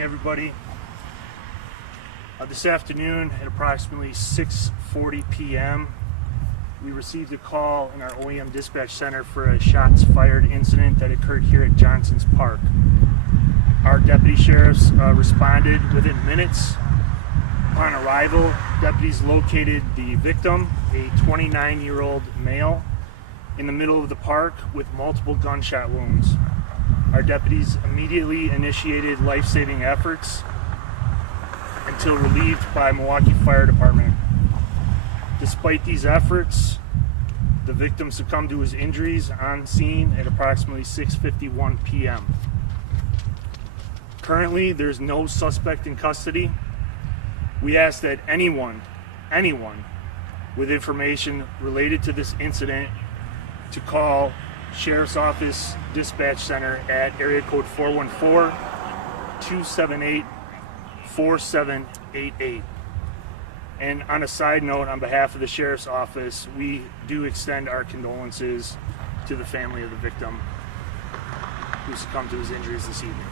morning, everybody. This afternoon at approximately 6:40 p.m., we received a call in our OEM dispatch center for a shots fired incident that occurred here at Johnson's Park. Our deputy sheriffs responded within minutes. Upon arrival, deputies located the victim, a 29-year-old male, in the middle of the park with multiple gunshot wounds. Our deputies immediately initiated life-saving efforts until relieved by Milwaukee Fire Department. Despite these efforts, the victim succumbed to his injuries on scene at approximately 6:51 p.m. Currently, there's no suspect in custody. We ask that anyone with information related to this incident to call Sheriff's Office Dispatch Center at area code 414-278-4788. And on a side note, on behalf of the Sheriff's Office, we do extend our condolences to the family of the victim who succumbed to his injuries this evening.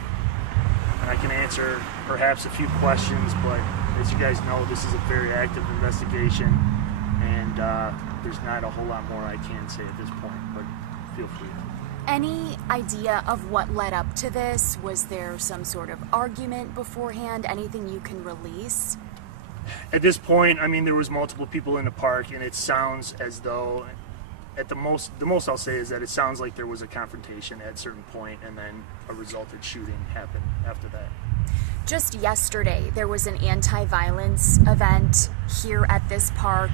And I can answer perhaps a few questions, but as you guys know, this is a very active investigation, and there's not a whole lot more I can say at this point, but feel free. Any idea of what led up to this? Was there some sort of argument beforehand? Anything you can release? At this point, I mean, there was multiple people in the park, and it sounds as though, at the most I'll say is that it sounds like there was a confrontation at a certain point, and then a resulted shooting happened after that. Just yesterday, there was an anti-violence event here at this park,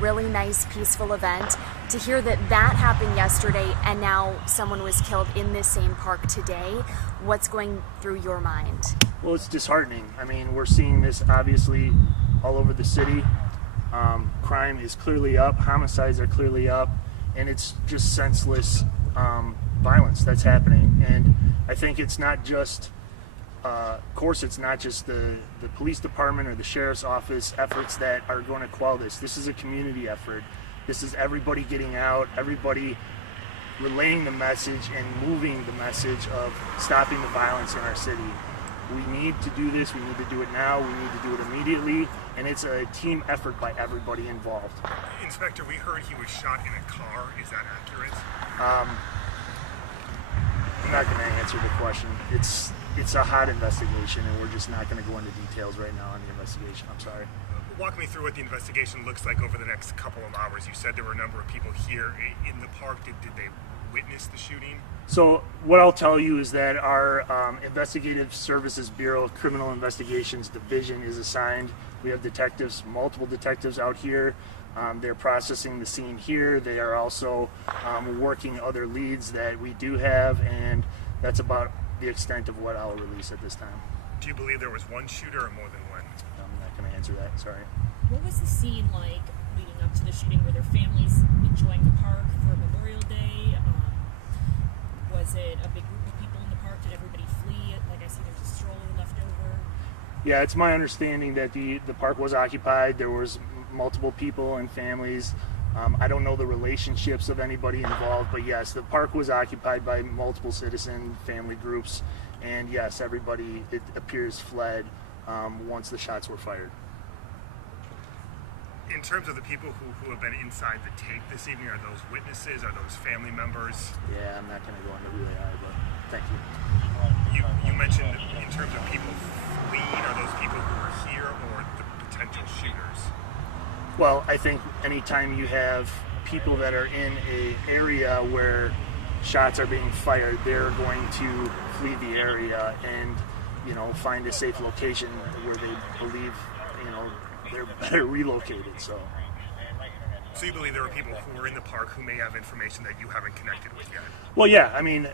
really nice, peaceful event. To hear that happened yesterday and now someone was killed in this same park today, what's going through your mind? Well, it's disheartening. I mean, we're seeing this obviously all over the city. Crime is clearly up, homicides are clearly up, and it's just senseless violence that's happening. And I think it's not just of course, it's not just the police department or the sheriff's office efforts that are going to quell this. This is a community effort. This is everybody getting out, everybody relaying the message and moving the message of stopping the violence in our city. We need to do this. We need to do it now. We need to do it immediately. And it's a team effort by everybody involved. Inspector, we heard he was shot in a car. Is that accurate? I'm not going to answer the question. It's a hot investigation, and we're just not going to go into details right now on the investigation. I'm sorry. Walk me through what the investigation looks like over the next couple of hours. You said there were a number of people here in the park. Did they witness the shooting? So what I'll tell you is that our Investigative Services Bureau Criminal Investigations Division is assigned. We have detectives, multiple detectives out here. They're processing the scene here. They are also working other leads that we do have, and that's about the extent of what I'll release at this time. Do you believe there was one shooter or more than one? I'm not going to answer that, sorry. What was the scene like leading up to the shooting? Were there families enjoying the park for Memorial Day? Was it a big group of people in the park? Did everybody flee? Like I see there's a stroller left over. Yeah, it's my understanding that the park was occupied. There was multiple people and families. I don't know the relationships of anybody involved, but yes, the park was occupied by multiple citizen family groups, and yes, everybody, it appears, fled once the shots were fired. In terms of the people who have been inside the tape this evening, are those witnesses? Are those family members? Yeah, I'm not going to go into who they are, but thank you. You mentioned in terms of people fleeing, are those people who were here or the potential shooters? Well, I think anytime you have people that are in an area where shots are being fired, they're going to flee the area and, find a safe location where they believe, they're better relocated. So you believe there are people who were in the park who may have information that you haven't connected with yet? Well, yeah. I mean,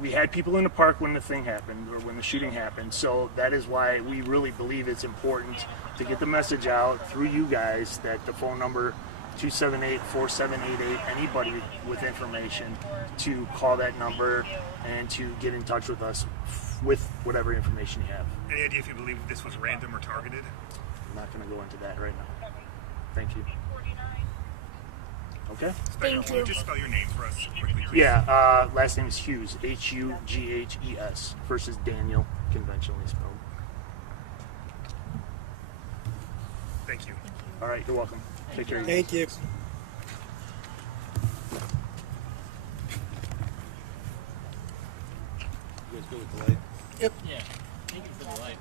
we had people in the park when the thing happened, or when the shooting happened. So that is why we really believe it's important to get the message out through you guys that the phone number 278-4788, anybody with information, to call that number and to get in touch with us with whatever information you have. Any idea if you believe this was random or targeted? I'm not going to go into that right now. Thank you. Okay. Thank Can you. you just spell your name for us quickly, please? Yeah, last name is Hughes, Hughes. First is Daniel, conventionally spelled. Thank you. All right, you're welcome. Take care. Thank you. You guys go with the light? Yep. Yeah, thank you for the light.